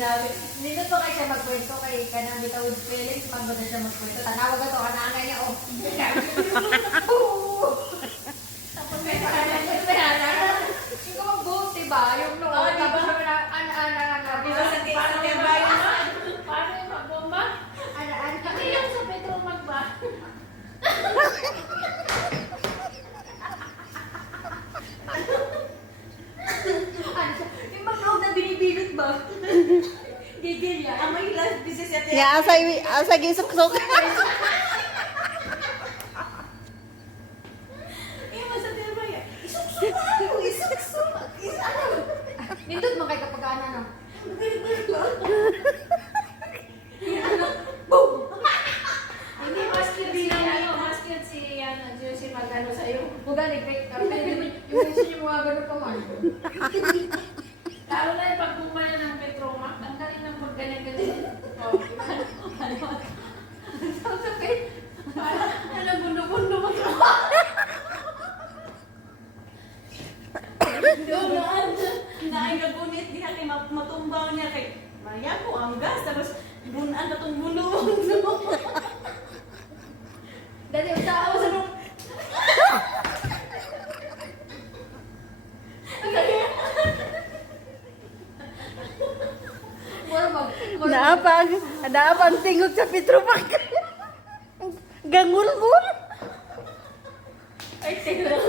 Grabe. Nindot pa kayo siya magkwento kay kanang bitaw with feelings. Magmata siya magkwento. Tanawag ito ka nanay niya. Oh. Tapos may pangalan niya. Yung ka mag-book, diba? Yung noon. Oo, diba? Tapos yung ana-ana. Diba sa bayan? Paano yung magbomba? Ana-ana. Hindi yung sa Petro magba. Yung mag-log na binibilot ba? Gigil yan. Ang may last business at Ya, asa gisok-sok. Eh, masabi ba yan? Isuk-suk ako! Isuk-suk! Nindot mo kay kapag ano. Hindi maskin si maskin si si magano sa'yo. Buga ni Greg. Yung gusto niyo mga ganun pa man. Lalo na yung pagbumba na ng Petromac, ang galing ng pagganyan-ganyan. Oh, Ano, bundo-bundo mo ka? Doon na ay nabunit diha kay matumbaw niya kay Maya ko ang gas tapos bunan na tong bundo-bundo. Dati usawa sa nung... Naapang tingog sa Petromac. Gangul-ngul. Ay, tingnan.